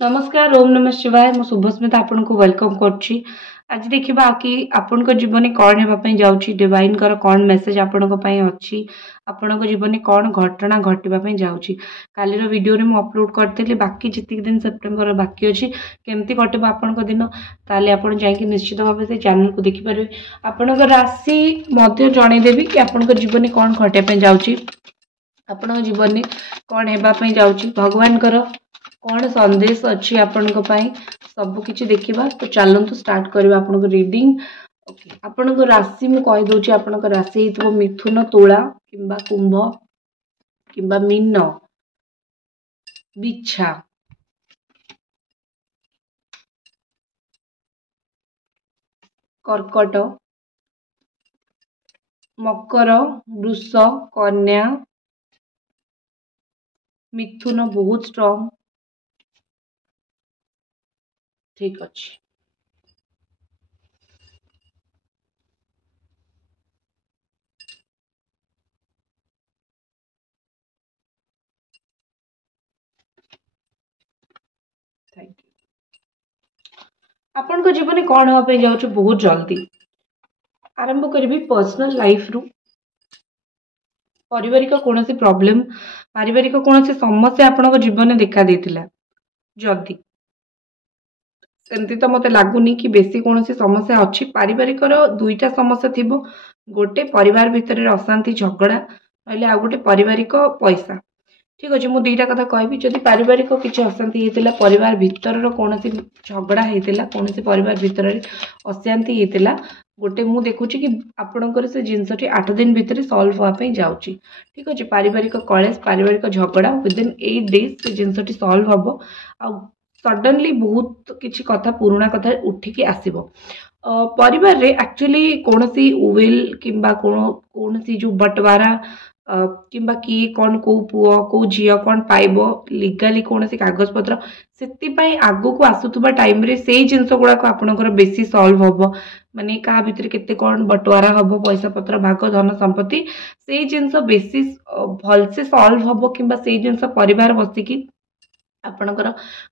नमस्कार ओम नमः शिवाय मु शुभस्मिता आपन को वेलकम करछि। आज देखिबा कि आपन को जीवन कौन हेबा पई जाउछि, डिवाइन कर कौन मेसेज आपन को पई अछि, आपन को जीवन कौन घटना घटिबा पई जाउछि। काली रो वीडियो रे मु अपलोड करथिले बाकी जिति दिन सितंबर बाकी अछि केमती कटिबा आपन को दिन, ताले आपन जाय कि निश्चित भाबे से चैनल को देखि परबे। आपन को राशि मध्य जणे देबी कि आपन को जीवन कौन घटे पई जाउछि, आपन को जीवन कौन हेबा पई जाउछि, भगवान कर कौन संदेश अच्छी आपण को पाई सब किछि देखिबा। तो चलंतु स्टार्ट करबा आपण को रीडिंग। ओके, आपण को राशि मु कहि दोछि, आपण को राशि हितबो मिथुन, तुला किंबा कुंभ किंबा मीन, बिच्छा, कर्कट, मकर, वृष, कन्या, मिथुन बहुत स्ट्रांग। ठीक अच्छे, थैंक यू। आपण को जीवन कौन होगा पे जाउछ बहुत जल्दी आरंभ करबी पर्सनल लाइफ रु। पारिवारिक कौन सी प्रॉब्लम, पारिवारिक कौन सी समस्या आपण को जीवन देखा देथिला, जल्दी सेमती तो मते लागुनी कि बेसी कौन सी समस्या अच्छी। पारिवारिक दुईटा समस्या थिबो, गोटे परिवार भितर अशांति झगड़ा, नहले आ गोटे पारिवारिक पैसा। ठीक अच्छे, मुझे दुईटा कथा कहबी। जदि पारिवारिक किसी अशांति होता, परिवार भितर कौन झगड़ा होता, कौन परिवार भितर अशांति होता, गोटे मु देखुची कि आपणकर से जिनसटी 8 दिन भितर सॉल्व होगापी जाऊँगी। ठीक अच्छे, पारिवारिक कलेश, पारिवारिक झगड़ा विदिन 8 डेज से जिनसटी सॉल्व हम। आ सडनली बहुत किसी कथा पुराणा कथा उठिकी आसब। परिवार रे एक्चुअली कौन सी विल किंबा कौन सी जो बंटवारा किंबा किए कौन को पुओ को झील कौन पाइब लीगाली कौन सी कागज पत्र से आगु को आसुवा टाइम रे से जिनस गुड़ाक आपणकर बेसी सॉल्व हम। माने क्या भितर केते कौन बंटवारा हम, पैसा पत्र भाग धन संपत्ति से जिनस बेसी भलसे सॉल्व हम किंबा से जिनस परिवार बसिकी आपणकर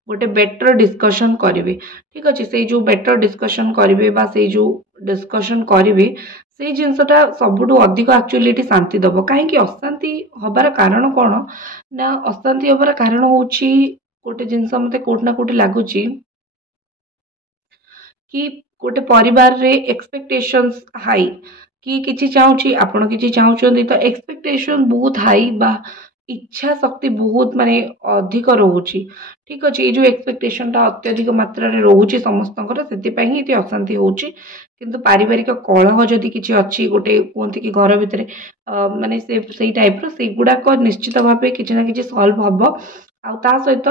गोटे बेटर डिस्कशन करेंगे। ठीक अच्छे, से जो बेटर डिस्कशन करेंगे बा से जो डिस्कशन करेंगे से जिनसटा सबुठू अधिक एक्चुअली शांति दब। कहीं अशांति हबार कारण कौन ना, अशांति हबार कारण हूँ गोटे जिनस मत कोटना कोटी लगुच कि गोटे परिवार रे एक्सपेक्टेशंस हाई कि किसी चाहूँ आपण किसी चाहूँ तो एक्सपेक्टेशन बहुत हाई बा इच्छा शक्ति बहुत माने अधिक रोचे। ठीक अच्छे, ये जो एक्सपेक्टेशन टा अत्यधिक मात्रा रे रोचे समस्तଙ୍କର ସେଥିପାଇଁ ହିଁ ଏଠି ଅଶାନ୍ତି होची। किंतु पारिवारिक कलह जदि किसी अच्छी गोटे कहते कि घर भितर माने से टाइप रो से गुड़ाक निश्चित भाव किसी ना कि सॉल्व हम। आ सहित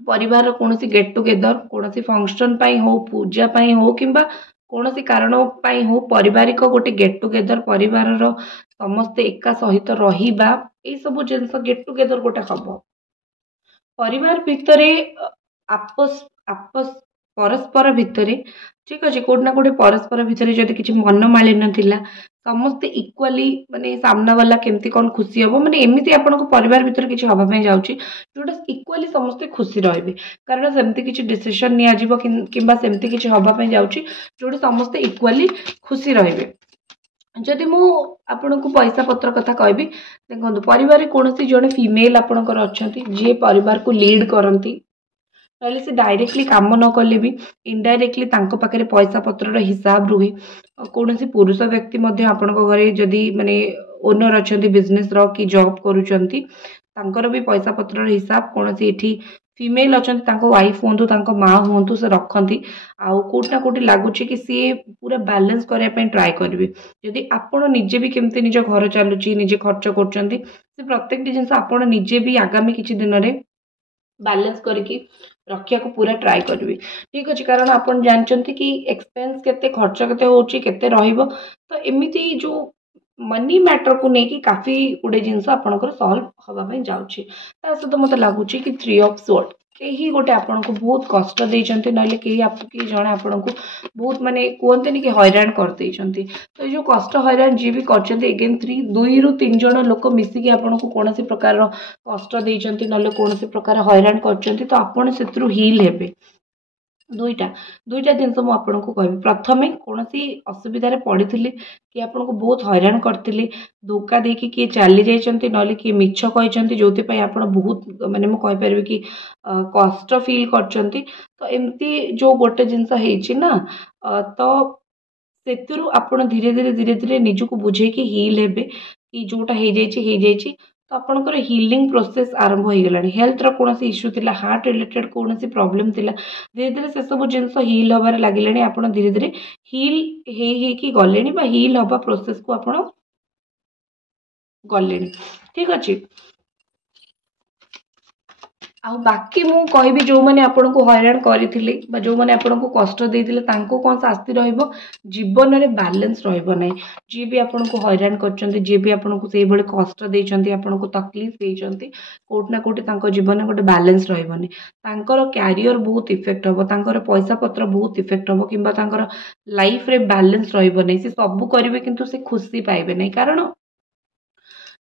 परिवार कौन गेट टुगेदर कौन फंक्शन हो, पूजा हो किंबा कौन कारण हो, पारिवारिक गोटे गेट टुगेदर परिवार समस्ते एका सहित रहिबा, ये सब जिनस गेट टुगेदर गोटे हम। परिवार भितर आपस आपस परस्पर भितर ठीक अच्छे, कोटना कोटे परस्पर भितर जदि किसी मनमालिन्य थिला, समस्ते इक्वाली माने सामना वाला केमती कौन खुशी हम, माने एमती आपन को परिवार भितर किसी हवाई जाऊँगी जोटा इक्वाली समस्ते खुशी रहे। कारण सेमती किसी डिसीजन नियाजिबो किंबा सेमती किसी हवाई जाऊँगी जोटा समस्ते इक्वाली खुशी रहे। जदि मु आपन को पैसा पत्र कथा कहबी, देखो परिवार कौन सी जड़े फीमेल आपणकर अच्छा जी परिवार को लीड करती, नहले से डायरेक्टली काम न कले भी इनडायरेक्टली पाखे पैसा पत्र हिसाब रुहे। कौन सी पुरुष व्यक्ति आपण घरे जदि माने ओनर अच्छा बिजनेस रो कि जॉब करूचंती, तांकर भी पैसा पत्र हिसाब कौन सी एठी फीमेल अच्छा वाइफ हूँ माँ हूँ से रखती। आउ कोटना कोटी लगुच कि सी पूरा बैलेंस करने ट्राए करेंगे। जदि आपण निजे भी केमती निज घर चलुची निजे खर्च कर प्रत्येक जिनस आपण निजे भी आगामी किसी दिन में बैलेंस करके रखिया को पूरा ट्राए करेंगे। ठीक अच्छे, कारण आप जानते कि एक्सपेंस केते खर्च केते होची केते रहिबो, तो एमिती जो मनी मैटर को लेकिन काफी गुड़े जिनस आपंकर सल्व हाँपी जाऊँगी। सहित मत लगुच कि 3 ऑफ स्वॉर्ड कहीं गोटे आपण को बहुत कष्ट देइचंती नले कहीं जड़े आपण को बहुत माने कहते कि हैरान कर देइचंती। तो ये जो कष्ट हैरान जी भी करचंती एगेन 2 ରୁ 3 जण लोक मिसिकी आपण को कौन प्रकार कष्ट देइचंती नले कौन प्रकार हैरान करचंती तो आपण सेत्रु हील हेबे। दुईटा जिनस मुझे आपको कह प्रथम कौन असुविधा पड़ी कि आपन को बहुत हैरान करते धोखा देकी किए चली जाइए ना किए मिछ कहते जो आप बहुत माने मुझे कि कष्ट फील कर तो एमती जो गोटे जिनस है तो से आप धीरे धीरे धीरे धीरे निजक बुझे कि हील हे कि जोटा हो जाइए तो आपंकर हिलिंग प्रोसेस आरंभ हो गला हेल्थ कौन इश्यू थिला हार्ट रिलेटेड कौन प्रॉब्लम थिला धीरे धीरे से सब जिनस हिल हबार लगे आप धीरे धीरे हिल कि गले हिल हवा प्रोसेस को आप गले ठीक अच्छे। आ बाकी मु कहबी जो मैंने आपन को हैरान करथिले जो मैंने आपन को कष्ट देथिले तांको कौन शास्ति रहइबो जीवन रे बैलेंस रहइबो नै जी भी आपन को हैरान करचंती जे भी आपन को सेही बळे कष्ट देचंती आपन को तकलीफ देचंती कोट ना कोट तांको जीवन गोटे बैलेंस रहइबो नै तांकर कैरियर बहुत इफेक्ट हबो तांकर पैसा पत्र बहुत इफेक्ट हबो किंबा तांकर लाइफ रे बैलेंस रहइबो नै से सब करिवे किंतु से खुशी पाइबे नै कारण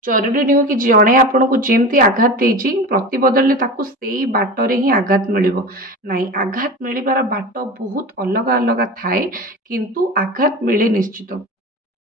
जरूरी नुह कि जड़े आपन को जमती आघात देती प्रति बदल से बाटर ही आघात मिल नाई आघात मिलबार बाट बहुत अलग अलग थाए किंतु आघात मिले निश्चित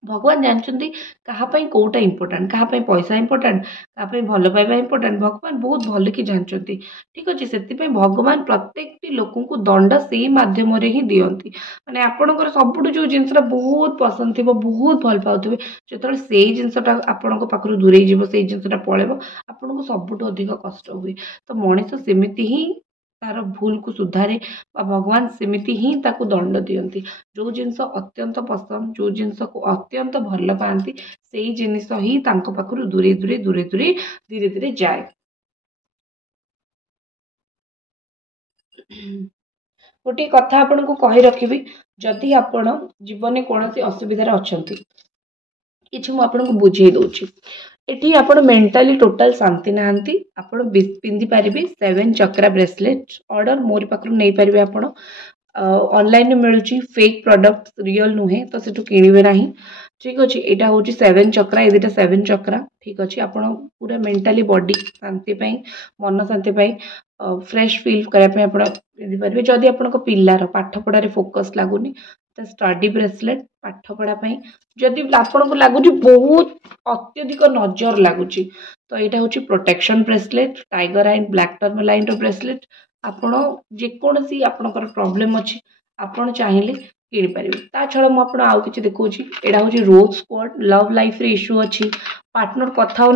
भगवान जानते कहापाई कौटा इंपोर्टाट कहापाई पैसा इंपोर्टाट कहापाई भल पाइबा इंपोर्टाट भगवान बहुत भल कि जानते ठीक अच्छे से भगवान प्रत्येक लोक को दंड से मध्यम ही दियंती माने आपणकर सबुठ जो जिनसा बहुत पसंद थी बहुत भल पाथे जो से जिनसा आपण पाखु दूरे जीव से जिनसा पलैब आपन को सबुठ अधिक कष्ट हुए तो मनीष सेमिति ही तार भूल को सुधारे भगवान सेमिति ही ताको दंड दियंती जो जिनस अत्यंत पसंद जो जिनस को अत्यंत भल पाती से जिनिस ही तांको पाखु दूरे दूरे दूरे दूरे धीरे धीरे जाए। गोटे कथा आपन को कही रखी जदि आपण जीवन कौन असुविधा अच्छा कि मुझे बुझे दूची एठी आपण मेंटली टोटल शांति नहांती आपण पिंधि पारिबे 7 चक्रा ब्रेसलेट ऑर्डर मोरी पाखरु नहीं पारिबे आपण ऑनलाइन मिलुची फेक प्रोडक्ट रियल नुहे तो सेठु किनिबे नाही ठीक अच्छे यहाँ हूँ 7 चक्रा ये 7 चक्रा ठीक अच्छे आप पूरा मेंटली बॉडी शांति मन शांति फ्रेश फील करने पारे जदि आप पिलार पाठपढ़ार फोकस लगुनि तो स्टडी ब्रेसलेट पाठपढ़ाई जदि आपन को लगुच बहुत अत्यधिक नजर लगुच तो यहाँ हूँ protection bracelet tiger and black tourmaline bracelet आपण जेकोसी आपणकर प्रॉब्लम अच्छी आपड़ चाहिए किपारे ता छड़ा मुझे आउ कि देखा यहाँ हूँ रोज स्क्वाड लव लाइफ रे इश्यू अच्छी पार्टनर कथा हो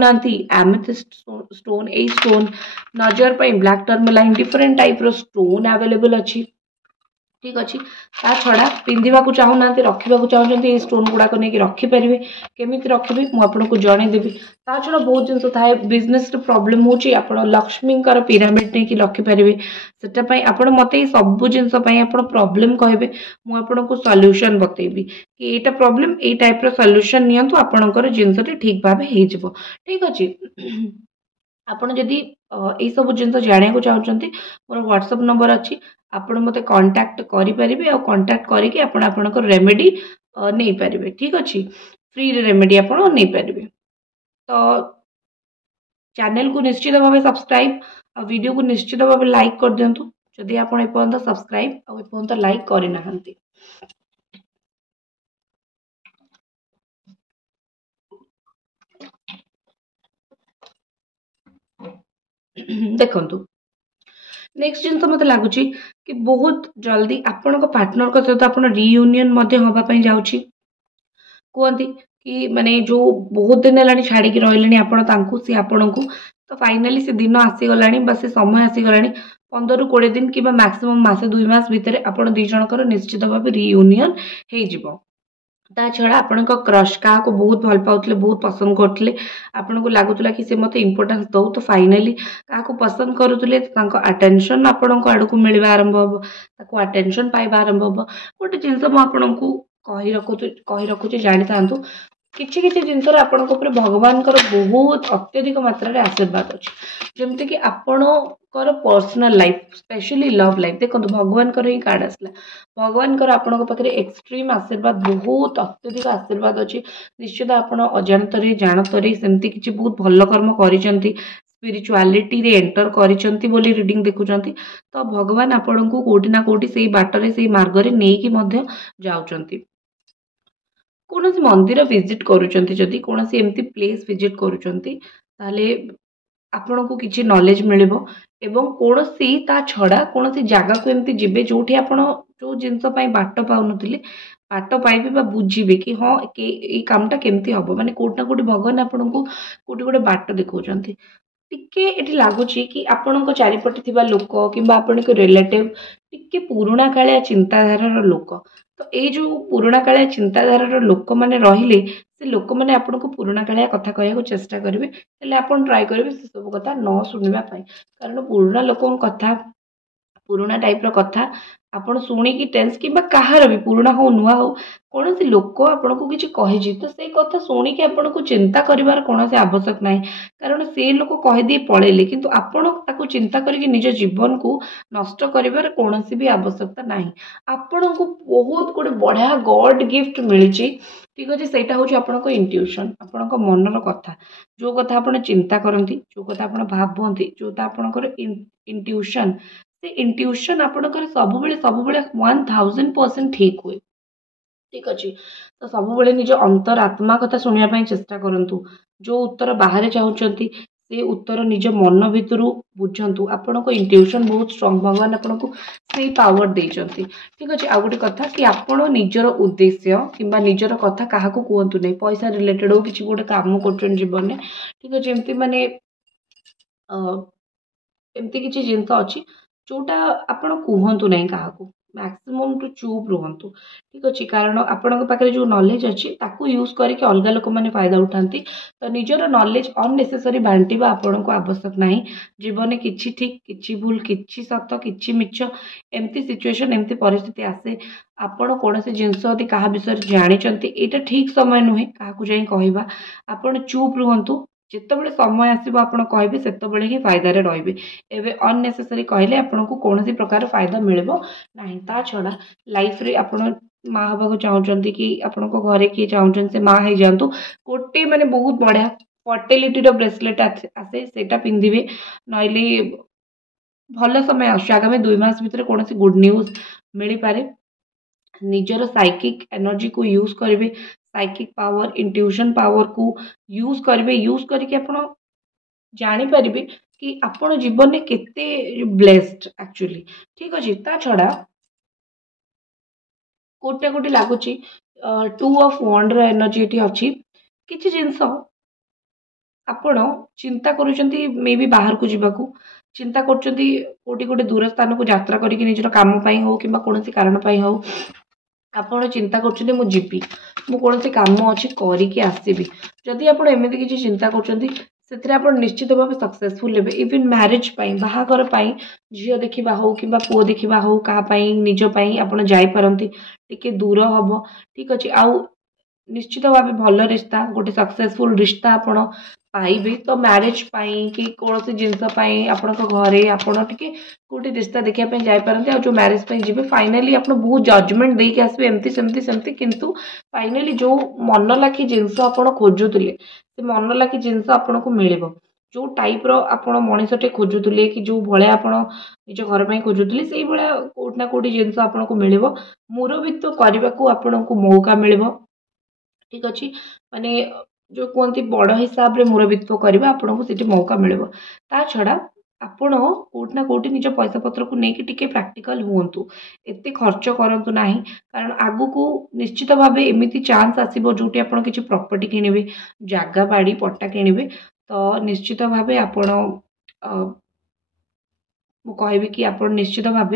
एमेथिस्ट स्टोन ए स्टोन नजर पर ब्लैक टर्मलाइन डिफरेंट टाइप रो स्टोन अवेलेबल अच्छी ठीक अच्छे ता छड़ा पिंधा चाहूना रखा चाहते ये स्टोन गुड़ाक नहीं रखिपारे केमी रखिए मुझे जनईदेवी ता छड़ा बहुत जिन थाए बिजनेस प्रॉब्लम होची लक्ष्मी पिरामिड नहीं रखिपारे से आप मत सब जिनपाई आप प्रॉब्लम कहे मुझे सॉल्यूशन बतेबी कि यहाँ प्रॉब्लम ये टाइप रो सॉल्यूशन नियंतु आपणकर जिनस ठीक भाव हो ठीक अच्छे आपड़ जदि ये सब जिन जाना चाहते मोर व्हाट्सएप नंबर अच्छी आपड़ मत कांटेक्ट करें आ कांटेक्ट करके आपणकर रेमेडी नहीं पारे ठीक अच्छे फ्री रेमेडी आप नहीं पारे तो चैनल को निश्चित भाव सब्सक्राइब आ वीडियो को निश्चित भाव लाइक कर दिंतु जदि आप एपर्यंत सब्सक्राइब आ एपर्यंत लाइक करना देखंतु नेक्स्ट जिन मत लगुच कि बहुत जल्दी आपण पार्टनर को सहित आप रियूनियन हाँपाई जाऊँगी कहती कि माने जो बहुत दिन है छाड़ी रही सी आपण को तो फाइनाली से दिन आसीगला से समय आसीगला 15 ରୁ 20 दिन कि मैक्सिमम मासे 2 मास भितर आपण दी जनकर निश्चित भाव रियूनियन हो ता छड़ा आपण क्रश क्या बहुत भल पाते बहुत पसंद करते आपन को लगुला कि से मत इम्पोर्टेंस दो तो फाइनाली क्या पसंद करुले अटेंशन आपण आड़ को मिलवा आरंभ हम अटेंशन पाइबा आरंभ हम गोटे जिनस मुझे कही रखुचे जानी था किछि किछि जिनसर आपणक ऊपर भगवानकर बहुत अत्यधिक मात्रा आशीर्वाद अच्छी जमती कि आपणकर personal life specially love life देखो भगवानकर ही कार्ड आसला भगवानकर आपण पाखे एक्सट्रीम आशीर्वाद बहुत अत्यधिक आशीर्वाद अच्छी निश्चित आप अजाणत जानत सेमती किसी बहुत भल कर्म करिसेंती स्पिरिचुआलिटी रे एंटर करिसेंती बोली रीडिंग देखुचंती तो भगवान आपण को कोठी ना कोठी से बाटरे से मार्ग रे नेकी मध्य जाउचंती कौन मंदिर विजिट करुँच जदि कौन एमती प्लेस विजिट करुँच ताले आपण को किसी नॉलेज मिल कौन ता छड़ा कौन जगह को एमती जीवे जो जो जिनस बाट पाऊन बाट पाइबे बुझे कि हाँ ये कामटा केमती हम माने कोटना कोटी भगवान आपन को कोटी गोटे बाट देखा टिके एटी लगुच कि आपण चारिपटे थिबा लोक किंबा आपण रिलेटिव टिके पुराणा कालिया चिंताधारार लोक तो ये जो पुराणा कालिया चिंताधारार लोक मैंने रहिले से लोक मैंने आपन को पुराणा कालिया कथा कहया चेष्टा करेंगे हेल्ले आपन ट्राई करेंगे से सब कथा न शुणा कारण पुराणा लोक कथा पुराणा टाइप कथा आपण शुणिकी टेंस कि कहार भी पुराणा हो नुआ हो कौन सी लोक आपन को किसी कही तो से कथा शुणिकी आपन को चिंता करिवार कौन से आवश्यक ना कारण से लोक कहीदे पड़ेले किंतु आपण ताको चिंता करके निज जीवन को नष्ट करिवार कौन सी भी आवश्यकता ना आपण को बहुत गोटे बढ़िया गॉड गिफ्ट मिली ठीक अच्छे सहीटा हूँ आपन इंट्यूशन आपण मनर कथा जो कथा आप चिंता करती जो कथा आप भावती जोटा आपणकर इंट्यूशन से इंट्यूशन आपणकर सब 1000% ठीक हुए ठीक अच्छे तो सब निज अंतर आत्मा कथा शुणा चेष्टा करूँ जो उत्तर बाहर चाहते से उत्तर निज मन भितर बुझंतु आपण को इंट्यूशन बहुत स्ट्रांग भगवान आपन को से पावर देइचंती ठीक अच्छे आ गोटे कथा कि आपण निजर उद्देश्य किंबा निजर कथा क्या कहतु नहीं पैसा रिलेटेड हो किसी गोटे काम कर जीवन में ठीक अच्छे एमती माने एमती किसी जिनस अच्छी जोटा आपण कहतु नहीं क्या मैक्सिमम टू चुप रुहतु ठीक अच्छे कारण आपण पाखे जो नॉलेज अच्छी ताकू यूज करके अलग लोक मैंने फायदा उठाती तो निजर नॉलेज अननेसेसरी बांटिबा आपण को आवश्यक नहीं जीवन में किछि ठीक किछि भूल किछि सत किछि मिछ एमती सिचुएशन एमती परिस्थिति आसे आपण कौन से जिनस यदि क्या विषय जानी यहाँ ठीक समय नुहे क्या कहवा आपण चुप रुहतु जितेबाला समय आसो आप कहे से ही फायदार रे एवं अननेसेसरी कहले आपन को कौन प्रकार फायदा मिल ना छड़ा लाइफ रे आपण माँ हवा चाहते कि आपण घरे किए चाहते से माँ हो जातु गोटे माने बहुत बढ़िया फर्टिलिटी ब्रेसलेट आसे सेटा पिंधिबे नइले भल समय आगामी 2 मास भितर कौन गुड न्यूज मिल पारे निजर साइकिक एनर्जी को यूज करेंगे साइकिक पावर इंट्यूशन पावर को यूज करेंगे यूज करके आपण जानी पारिबे कि आपण जीवन में केते ब्लेस्ड एक्चुअली ठीक अच्छे ता छड़ा कोटे कोटे लगुच 2 ऑफ वंड एनर्जी ये अच्छी किसी जिनस आपण चिंता करुँच मे बी बाहर को जीवाकू चिंता करोटी गोटे दूर स्थान को यात्रा करके निजर काम हो कि कौन कारण हो आपण चिंता कर जीवी मु कौन से काम अच्छी करके आसबि जदि आप एमती किसी चिंता कर निश्चित भाव सक्सेसफुल हे इवन मैरिज बाहागर झील देखा हो कि पुओ देखा हो क्या निजपाई आप जापारती टिके दूर हम ठीक अच्छे आउ निश्चित भाव भल रिश्ता गोटे सक्सेसफुल रिश्ता आपण पाइबे तो मैरिज कि कौन सी जिनस आपण घरे आपण टिके गोटे रिश्ता देखापी जापारती आ जो मैरिज जी फाइनाली आप बहुत जजमेंट देके आसबे एमती सेमती सेमती किंतु फाइनाली जो मन लाखी जिनस आप खोजुले से मन लाखी जिनस आपन को मिल जो टाइप आप मनीषटे खोजुले कि जो भाया आप निज घर में खोजुले से भाया कोटना कोटी जिनस आपन को मिल मुरबित्व करने को आपन को मौका मिल ठीक अच्छे माने जो कहते बड़ हिसाब से मुरबित्व करवा आपन को सीटी मौका मिल ता छड़ा आपण कोटना कोटी निज पैसा पत्र को लेकिन टिके प्रैक्टिकल हुंतु एते खर्च करंतु नाही कारण आगु को निश्चित भाव एमिति चांस आसीबो जोटी आपण किछि प्रॉपर्टी किनिबे जागा बाड़ी पट्टा किनिबे तो निश्चित भाव आपण मु कहबी कि आपण निश्चित भाव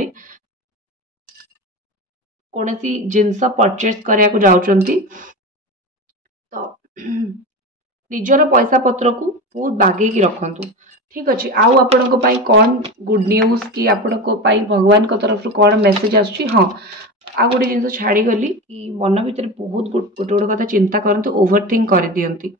कौन सी जिनस परचेस करिया को जाउचंती तो निजर पैसा पत्र को बहुत बागे की रखंतु ठीक अच्छे आउ आपण कौन गुड न्यूज कि आपण भगवान को तरफ कौन मेसेज आसुची हाँ आ गोटे जिन छाड़गली कि मन भितर बहुत गोटे गोटे कथा चिंता करते ओभर थिंक कर दियंती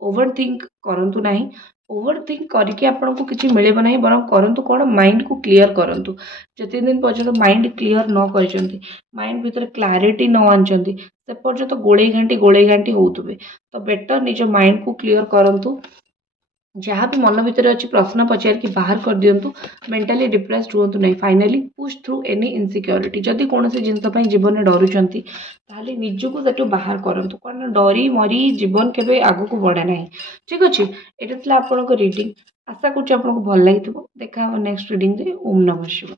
ओभर थिंक करंतु नहीं ओभर थिंक करके आपन को किसी मिले ना बर करंतु कौन माइंड को क्लीयर करंतु जिते दिन पर्यटन माइंड क्लीयर न कर माइंड भितर क्लारिटी न आनचंती से पर्यटन गोड़े घांटी होतबे तो बेटर निज माइंड को क्लीयर करंतु जहाँ भी मन भितर अच्छी प्रश्न पचार कि बाहर कर दिंतु मेंटली डिप्रेस्ड रुहतु नहीं finally push through any insecurity जदि कौन से जिन जीवन में डरुंच ताहले निजको सेठू बाहर करंतु कारण डरी मरी जीवन केबे आगु को बढ़े ना ठीक अच्छे ये आपन रीडिंग आशा करूँ आपको भल लगी देखा नेक्स्ट रीडिंग ओम नमः शिवाय।